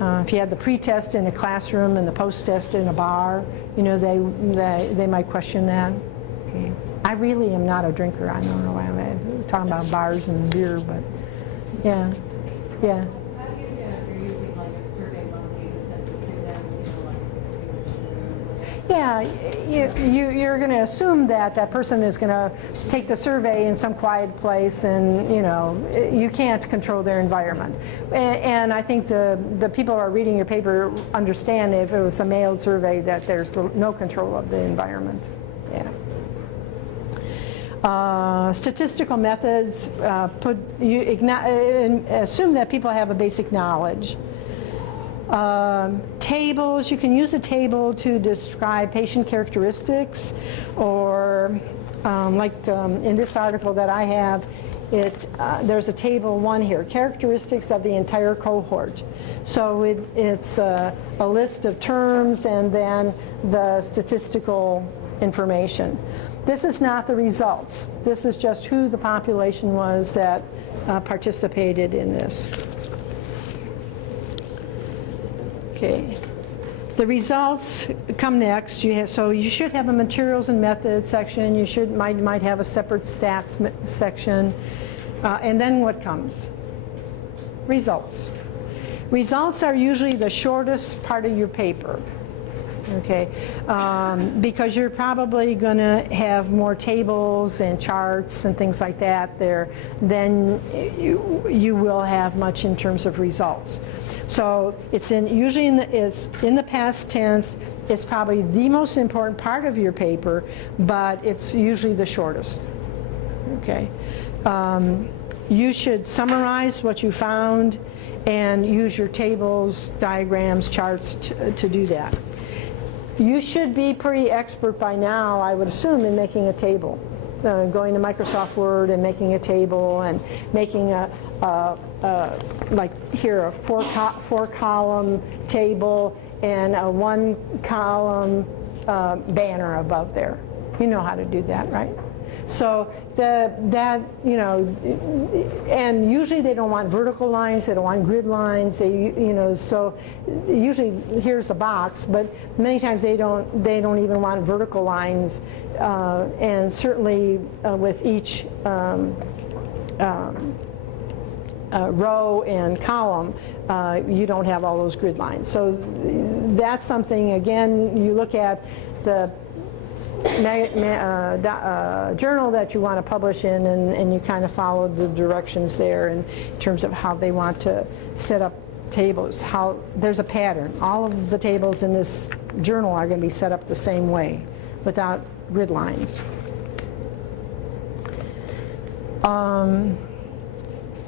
If you had the pre-test in a classroom and the post-test in a bar, you know, they might question that. Okay. I really am not a drinker. I don't know why I'm talking about bars and beer, but yeah, yeah. How do you get if you're using like a survey monkey to send it to them, you know, like 6 weeks in a room? Yeah, you're going to assume that that person is going to take the survey in some quiet place, and you know, you can't control their environment. And I think the people who are reading your paper understand, if it was a mailed survey, that there's no control of the environment. Yeah. Statistical methods, assume that people have a basic knowledge. Tables, you can use a table to describe patient characteristics, or in this article that I have, there's a table 1 here, characteristics of the entire cohort. So it's a list of terms and then the statistical information. This is not the results. This is just who the population was that participated in this. Okay. The results come next. So you should have a materials and methods section. You might have a separate stats section. And then what comes? Results. Results are usually the shortest part of your paper. Okay, because you're probably going to have more tables and charts and things like that there than you will have much in terms of results. So it's usually in the past tense. It's probably the most important part of your paper, but it's usually the shortest. Okay, you should summarize what you found and use your tables, diagrams, charts to do that. You should be pretty expert by now, I would assume, in making a table. Going to Microsoft Word and making a table and making like here, a four column table and a 1-column banner above there. You know how to do that, right? So you know, and usually they don't want vertical lines, they don't want grid lines, so usually here's a box, but many times they don't even want vertical lines, and certainly with each row and column, you don't have all those grid lines. So that's something, again, you look at the journal that you want to publish in, and you kind of follow the directions there in terms of how they want to set up tables. There's a pattern. All of the tables in this journal are going to be set up the same way without grid lines.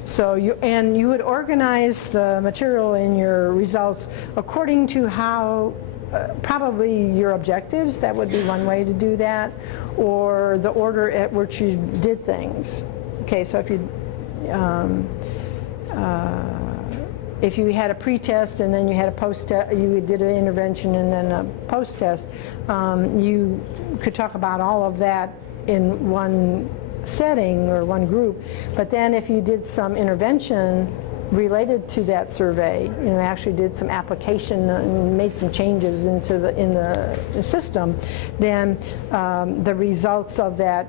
So you would organize the material in your results according to how probably your objectives. That would be one way to do that, or the order at which you did things. Okay, so if you had a pre-test and then you had a post-test, you did an intervention and then a post-test, you could talk about all of that in one setting or one group. But then if you did some intervention related to that survey, actually did some application and made some changes in the system, then the results of that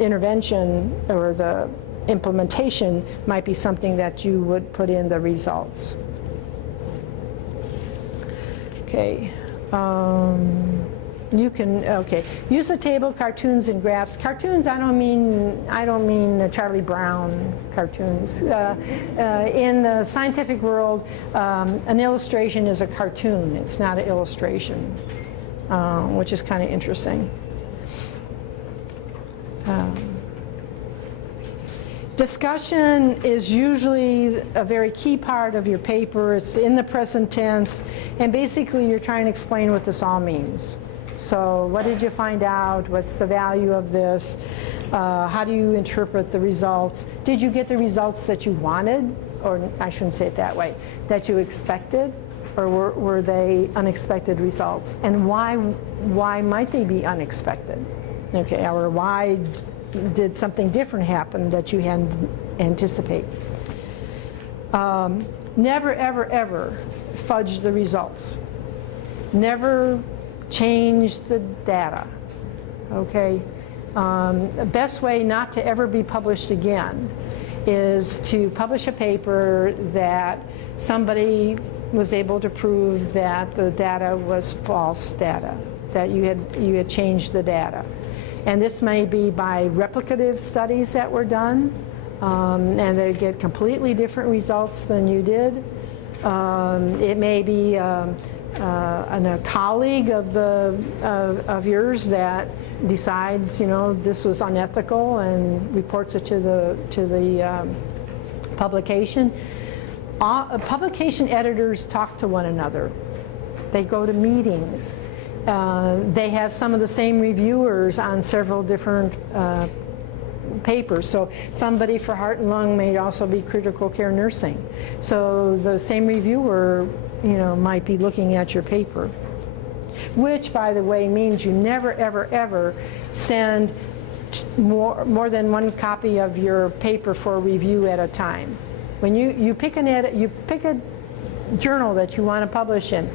intervention or the implementation might be something that you would put in the results. Okay. You can use a table, cartoons, and graphs. Cartoons, I don't mean Charlie Brown cartoons. In the scientific world, an illustration is a cartoon. It's not an illustration, which is kind of interesting. Discussion is usually a very key part of your paper. It's in the present tense, and basically you're trying to explain what this all means. So what did you find out? What's the value of this? How do you interpret the results? Did you get the results that you wanted? Or I shouldn't say it that way, that you expected? Or were they unexpected results? And why might they be unexpected? Okay, or why did something different happen that you hadn't anticipated? never, ever, ever fudge the results. Never change the data, okay? The best way not to ever be published again is to publish a paper that somebody was able to prove that the data was false data, that you had changed the data. And this may be by replicative studies that were done, and they get completely different results than you did. It may be a colleague of yours that decides, this was unethical and reports it to the publication. Publication editors talk to one another. They go to meetings. They have some of the same reviewers on several different papers. So somebody for heart and lung may also be critical care nursing. So the same reviewer, might be looking at your paper. Which, by the way, means you never, ever, ever send more than one copy of your paper for review at a time. When you pick a journal that you want to publish in,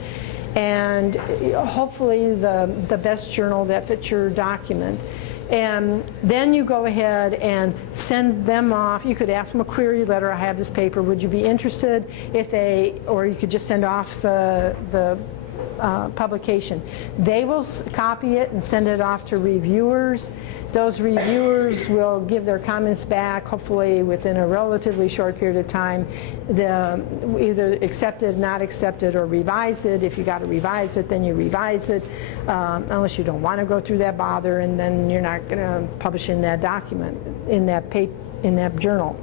and hopefully the best journal that fits your document. And then you go ahead and send them off. You could ask them a query letter. I have this paper. Would you be interested? Or you could just send off the publication. They will copy it and send it off to reviewers. Those reviewers will give their comments back, hopefully within a relatively short period of time. Either accept it, not accept it, or revise it. If you got to revise it, then you revise it, unless you don't want to go through that bother, and then you're not going to publish in that document, in that journal.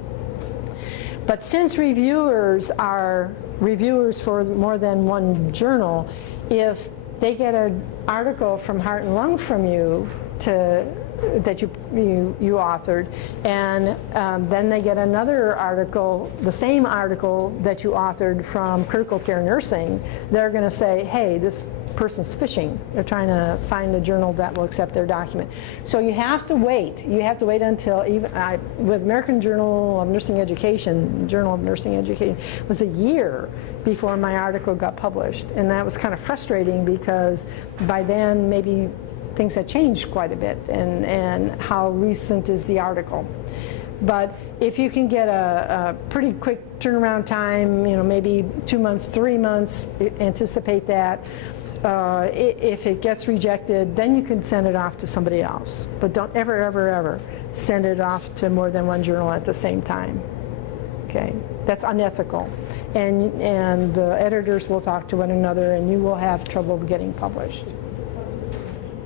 But since reviewers are reviewers for more than one journal, if they get an article from Heart and Lung from you that you authored, and then they get another article, the same article that you authored from Critical Care Nursing, they're going to say, hey, this person's fishing. They're trying to find a journal that will accept their document. So you have to wait. You have to wait until, with American Journal of Nursing Education, Journal of Nursing Education, it was a year before my article got published. And that was kind of frustrating because by then maybe things had changed quite a bit, and how recent is the article. But if you can get a pretty quick turnaround time, maybe 2 months, 3 months, anticipate that. If it gets rejected, then you can send it off to somebody else. But don't ever, ever, ever send it off to more than one journal at the same time. Okay, that's unethical. And the editors will talk to one another, and you will have trouble getting published.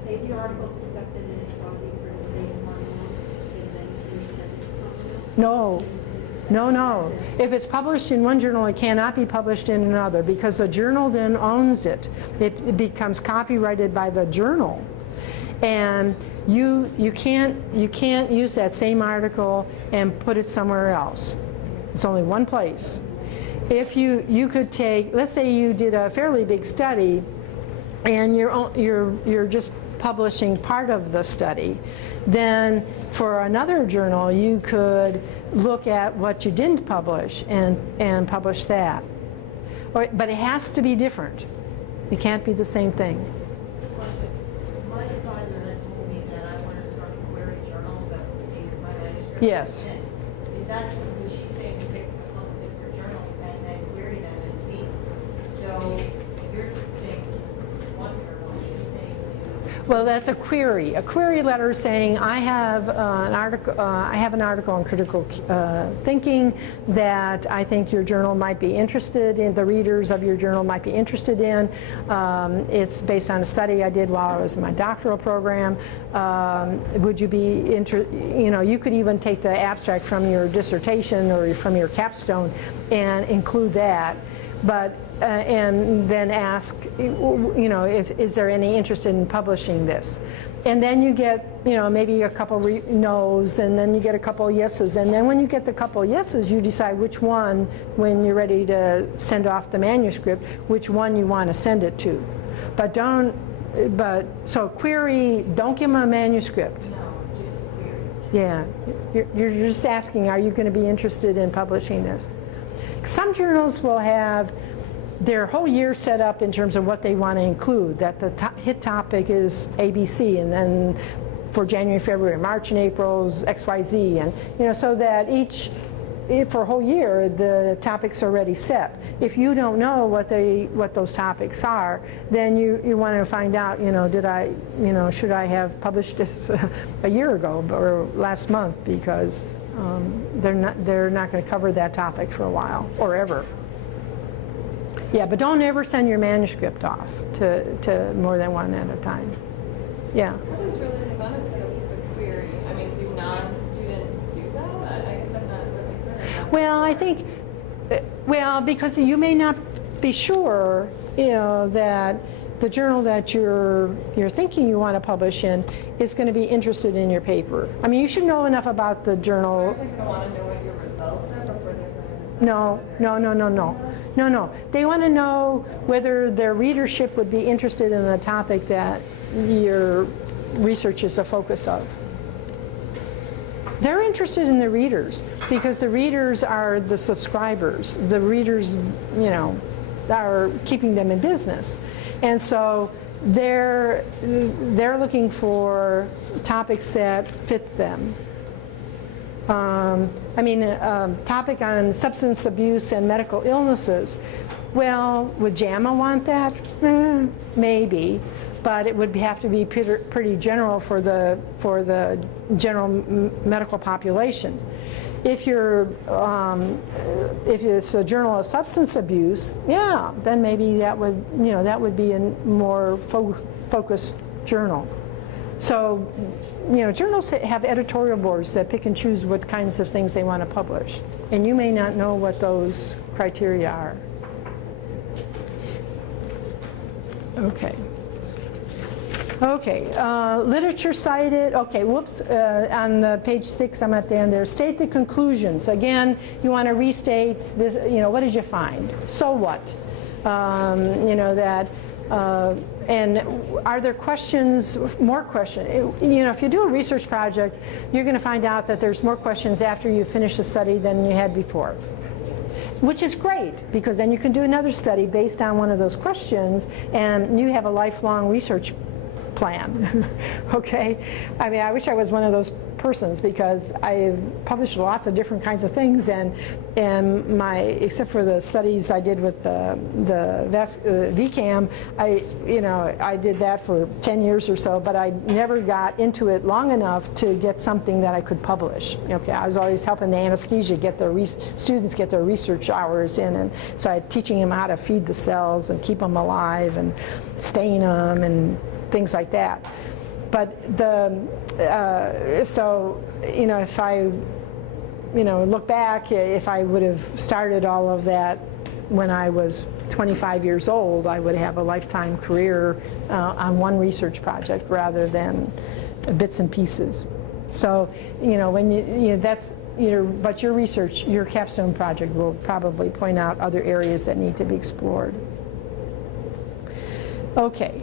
Say the article's accepted and it's probably for the same one, and then you send it to someone else? No. If it's published in one journal, it cannot be published in another, because the journal then owns it. It becomes copyrighted by the journal. And you can't use that same article and put it somewhere else. It's only one place. If you could take, let's say you did a fairly big study, and you're just publishing part of the study, then for another journal you could look at what you didn't publish and publish that. But it has to be different. It can't be the same thing. Question. My advisor had told me that I want to start query journals that will take my manuscript. Yes. Is that, was she saying to pick a couple different journals and then query them and see? So you're just saying one journal, she's saying two. Well, that's a query. A query letter saying, I have an article on critical thinking that I think your journal might be interested in, the readers of your journal might be interested in. It's based on a study I did while I was in my doctoral program. Would you be you could even take the abstract from your dissertation or from your capstone and include that. But and then ask, is there any interest in publishing this? And then you get, maybe a couple no's, and then you get a couple yeses. And then when you get the couple yeses, you decide which one, when you're ready to send off the manuscript, which one you want to send it to. So query, don't give them a manuscript. No, just query. Yeah, you're just asking, are you going to be interested in publishing this? Some journals will have their whole year set up in terms of what they want to include, that the hit topic is ABC, and then for January, February, March, and April's XYZ, and so that for a whole year the topics are already set. If you don't know what those topics are, then you want to find out, should I have published this a year ago or last month, because they're not going to cover that topic for a while or ever. Yeah, but don't ever send your manuscript off to more than one at a time. Yeah. What is really the benefit of the query? I mean, do non-students do that? I guess I've not really heard of that. Well, I think, because you may not be sure, that the journal that you're thinking you want to publish in is going to be interested in your paper. I mean, you should know enough about the journal. Are they going to want to know what your results are before they're going to decide? No. They want to know whether their readership would be interested in the topic that your research is a focus of. They're interested in the readers, because the readers are the subscribers. The readers, are keeping them in business. And so they're looking for topics that fit them. Topic on substance abuse and medical illnesses. Well, would JAMA want that? Maybe, but it would have to be pretty general for the general medical population. If it's a journal of substance abuse, yeah, then maybe that would be a more focused journal. So, journals have editorial boards that pick and choose what kinds of things they want to publish, and you may not know what those criteria are. Okay, literature cited. Okay, whoops, on the page 6, I'm at the end there. State the conclusions. Again, you want to restate this, what did you find? So what? And are there questions, more questions? If you do a research project, you're going to find out that there's more questions after you finish the study than you had before. Which is great, because then you can do another study based on one of those questions, and you have a lifelong research plan. Okay? I mean, I wish I was one of those persons, because I've published lots of different kinds of things, and except for the studies I did with the VCAM, I did that for 10 years or so, but I never got into it long enough to get something that I could publish. Okay, I was always helping the anesthesia get their students get their research hours in, and so I teaching them how to feed the cells and keep them alive and stain them and things like that. But if I, look back, if I would have started all of that when I was 25 years old, I would have a lifetime career on one research project rather than bits and pieces. So, but your research, your capstone project will probably point out other areas that need to be explored. Okay.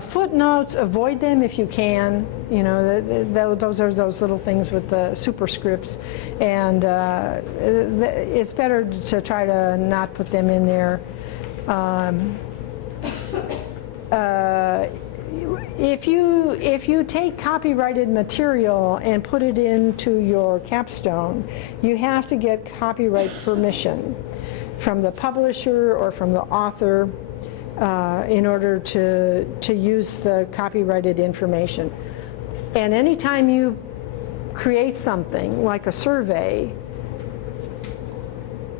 Footnotes, avoid them if you can. Those are those little things with the superscripts, and it's better to try to not put them in there. If you take copyrighted material and put it into your capstone, you have to get copyright permission from the publisher or from the author in order to use the copyrighted information. And anytime you create something like a survey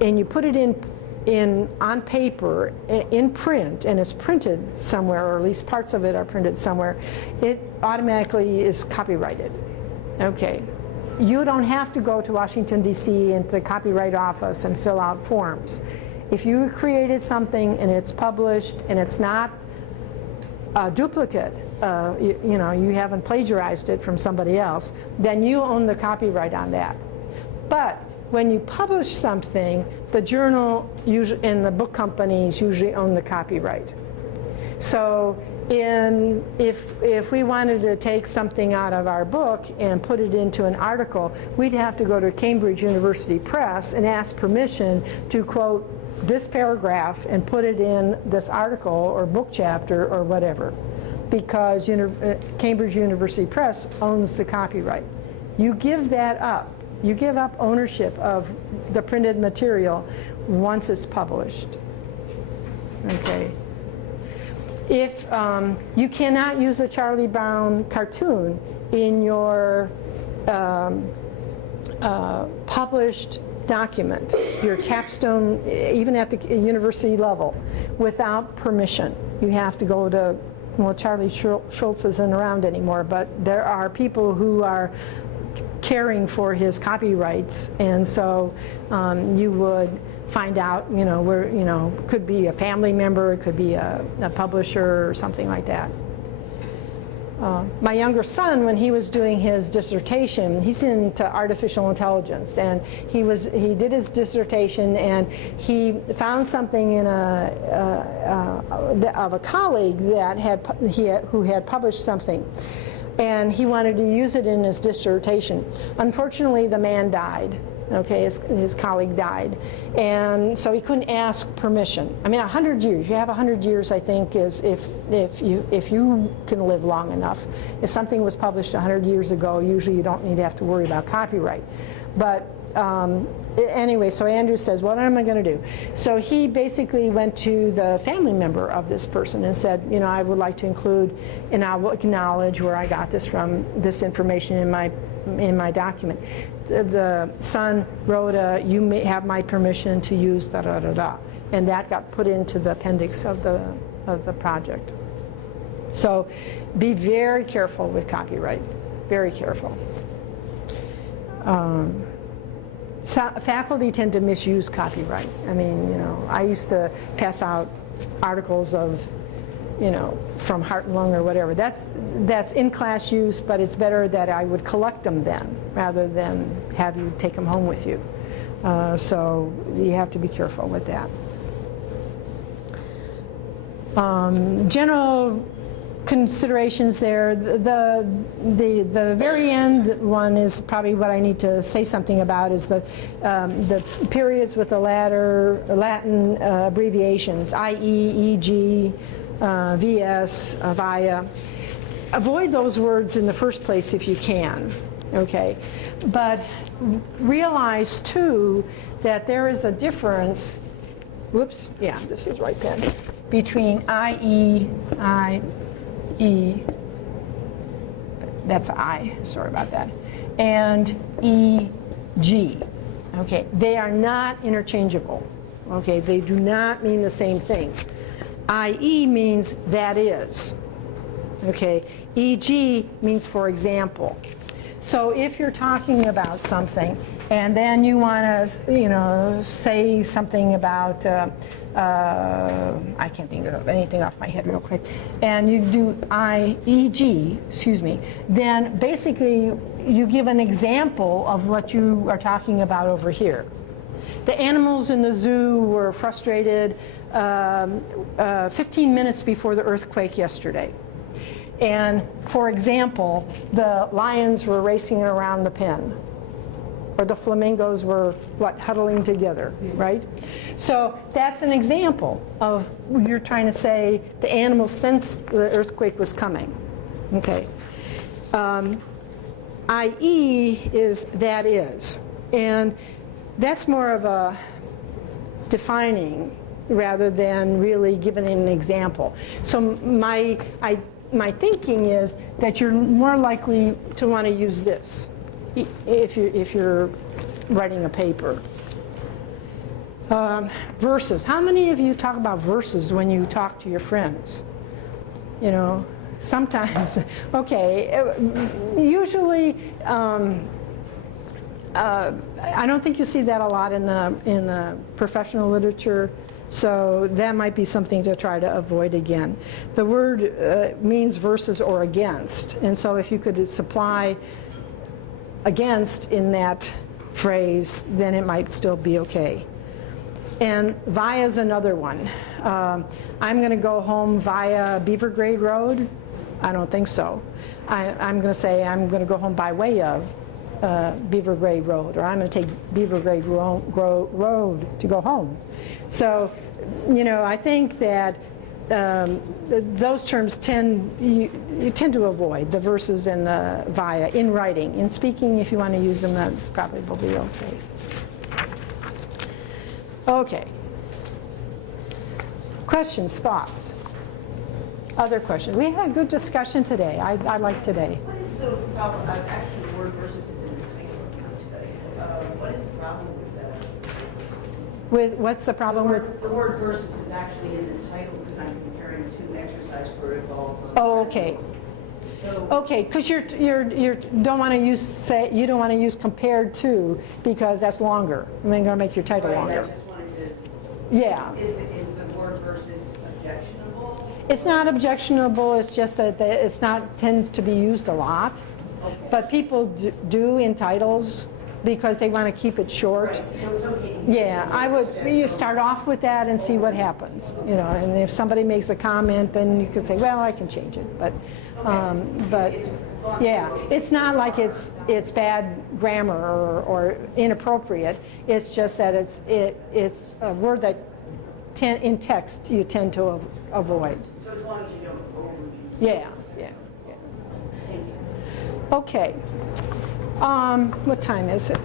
and you put it on paper, in print, and it's printed somewhere, or at least parts of it are printed somewhere, it automatically is copyrighted. Okay. You don't have to go to Washington, D.C. and the Copyright Office and fill out forms. If you created something and it's published and it's not a duplicate, you haven't plagiarized it from somebody else, then you own the copyright on that. But when you publish something, the journal and the book companies usually own the copyright. So if we wanted to take something out of our book and put it into an article, we'd have to go to Cambridge University Press and ask permission to quote this paragraph and put it in this article or book chapter or whatever, because Cambridge University Press owns the copyright. You give that up. You give up ownership of the printed material once it's published. Okay. If you cannot use a Charlie Brown cartoon in your published document, your capstone, even at the university level, without permission. You have to go to, well, Charlie Schultz isn't around anymore, but there are people who are caring for his copyrights, and so you would find out, where, could be a family member, it could be a publisher or something like that. My younger son, when he was doing his dissertation, he's into artificial intelligence, and he did his dissertation, and he found something in of a colleague who had published something, and he wanted to use it in his dissertation. Unfortunately, the man died. Okay, his colleague died, and so he couldn't ask permission. I mean, 100 years. You have 100 years, I think, is if you can live long enough. If something was published 100 years ago, usually you don't need to have to worry about copyright. But anyway, so Andrew says, what am I going to do? So he basically went to the family member of this person and said, I would like to include, and I will acknowledge where I got this from, this information in my document. The son wrote you may have my permission to use da da da da, and that got put into the appendix of the project. So be very careful with copyright, very careful. Faculty tend to misuse copyright. I mean, I used to pass out articles of, from Heart and Lung or whatever. That's in-class use, but it's better that I would collect them then, rather than have you take them home with you. So you have to be careful with that. General considerations there. The very end one is probably what I need to say something about, is the periods with the Latin abbreviations, i.e., e.g., VS, via. Avoid those words in the first place if you can, okay? But realize, too, that there is a difference, whoops, yeah, this is right pen, between IE, that's I, sorry about that, and EG, okay? They are not interchangeable, okay? They do not mean the same thing. IE means that is, okay? EG means for example. So if you're talking about something and then you want to, say something about, I can't think of anything off my head real quick, and you do IEG, then basically you give an example of what you are talking about over here. The animals in the zoo were frustrated 15 minutes before the earthquake yesterday. And for example, the lions were racing around the pen, or the flamingos were, huddling together, right? So that's an example of, you're trying to say the animals sensed the earthquake was coming, okay? IE is that is, and that's more of a defining rather than really giving an example. So my thinking is that you're more likely to want to use this if you're writing a paper. Verses. How many of you talk about verses when you talk to your friends? Sometimes. Okay. Usually, I don't think you see that a lot in the professional literature. So that might be something to try to avoid again. The word means versus or against, and so if you could supply against in that phrase, then it might still be okay. And via is another one. I'm going to go home via Beaver Grade Road. I don't think so. I'm going to say I'm going to go home by way of Beaver Grade Road, or I'm going to take Beaver Grade Road to go home. So, you know, I think that those terms you tend to avoid the versus and the via in writing. In speaking, if you want to use them, that's probably okay. Okay. Questions, thoughts? Other questions? We had a good discussion today. I like today. What is the problem, actually the word versus is in the title of the study. What is the problem with that? With what's the problem with? The word versus is actually in the title because I'm comparing two exercise protocols. Oh, okay. So, Okay, because you don't want to use compared to because that's longer. I mean, going to make your title right, longer. I just wanted to. Yeah. Is the word versus objectionable? It's not objectionable. It's just that it's not tends to be used a lot, Okay. but people do in titles because they want to keep it short. Right, so it's okay. Yeah, you start off with that and see what happens, you know, and if somebody makes a comment, then you can say, well, I can change it, but yeah, it's not like it's bad grammar or inappropriate. It's just that it's a word that in text you tend to avoid. So as long as you don't overuse. Yeah. Thank you. Okay. What time is it?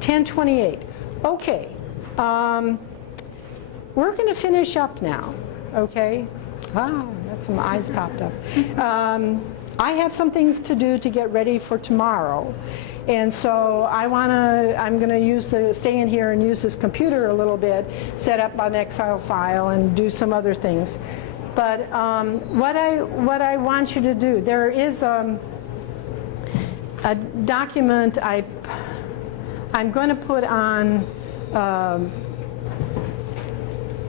10:28. Okay. We're going to finish up now. Okay. That's some eyes popped up. I have some things to do to get ready for tomorrow. And so I'm going to stay in here and use this computer a little bit, set up an Excel file and do some other things. But what I want you to do, there is a document I'm going to put on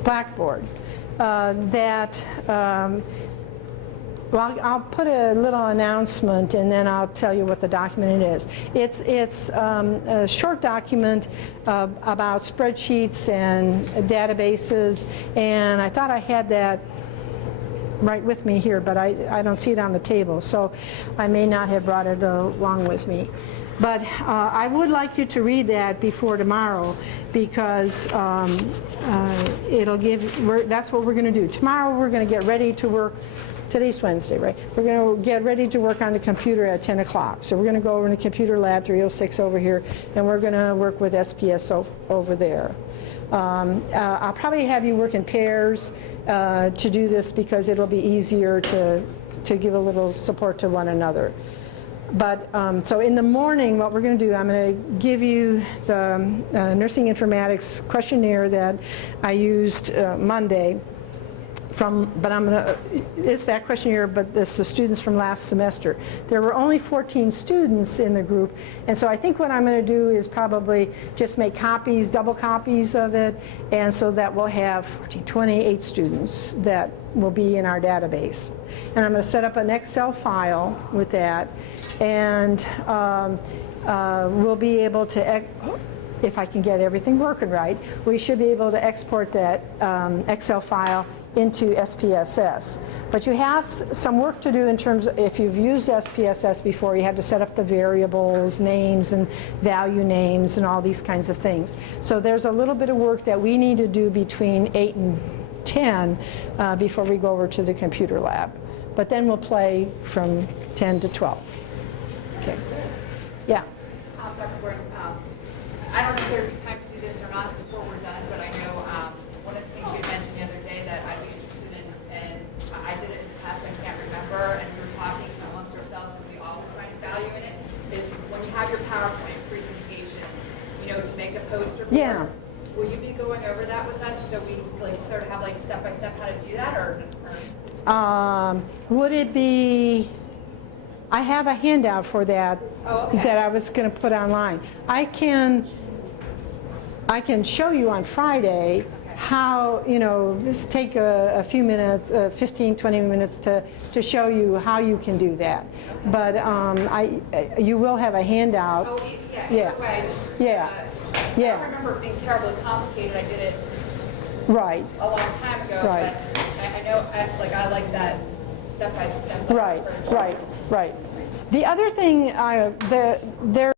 Blackboard that well, I'll put a little announcement and then I'll tell you what the document is. It's a short document about spreadsheets and databases, and I thought I had that right with me here, but I don't see it on the table, so I may not have brought it along with me. But I would like you to read that before tomorrow because that's what we're going to do. Tomorrow we're going to get ready to work. Today's Wednesday, right? We're going to get ready to work on the computer at 10 o'clock. So we're going to go over in the computer lab 306 over here, and we're going to work with SPS over there. I'll probably have you work in pairs to do this because it'll be easier to give a little support to one another. But so in the morning, what we're going to do, I'm going to give you the nursing informatics questionnaire that I used Monday. It's that questionnaire, but it's the students from last semester. There were only 14 students in the group, and so I think what I'm going to do is probably just make copies, double copies of it, and so that we'll have 28 students that will be in our database. And I'm going to set up an Excel file with that, and we'll be able to, if I can get everything working right, we should be able to export that Excel file into SPSS. But you have some work to do in terms of, if you've used SPSS before, you have to set up the variables, names and value names and all these kinds of things. So there's a little bit of work that we need to do between 8 and 10 before we go over to the computer lab. But then we'll play from 10 to 12. Okay. Yeah. Dr. Gordon, I don't know if there would be time to do this or not before we're done, but I know one of the things you mentioned the other day that I'd be interested in, and I did it in the past, I can't remember, and we were talking amongst ourselves and we all find value in it, is when you have your PowerPoint presentation, you know, to make a poster board. Yeah. Will you be going over that with us so we like sort of have like step by step how to do that, or? Would it be, I have a handout for that that I was going to put online. I can show you on Friday how, you know, just take a few minutes, 15, 20 minutes to show you how you can do that. But you will have a handout. Oh, yeah, either way, I just, Yeah. don't remember it being terribly complicated. I did it Right, a long time ago, Right. but I know, I like that step by step. right, right, right. The other thing, there